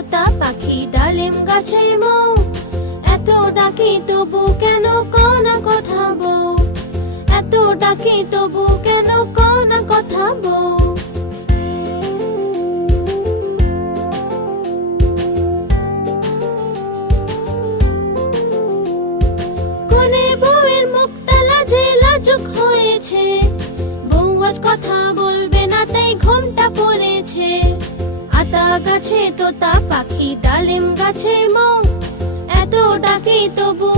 তোতা পাখি ডালিম গাছে মৌ, এত ডাকি তবু কেন কও না কথা বউ, এত ডাকি তবু কেন কও না কথা বউ। কোনে বউয়ের মুখটা লাজে লাজুক হয়েছে, বউ আজ কথা বলবে না তাই ঘোমটা পড়েছে। আতা গাছে তোতা পাখি ডালিম গাছে মৌ, এত ডাকি তবু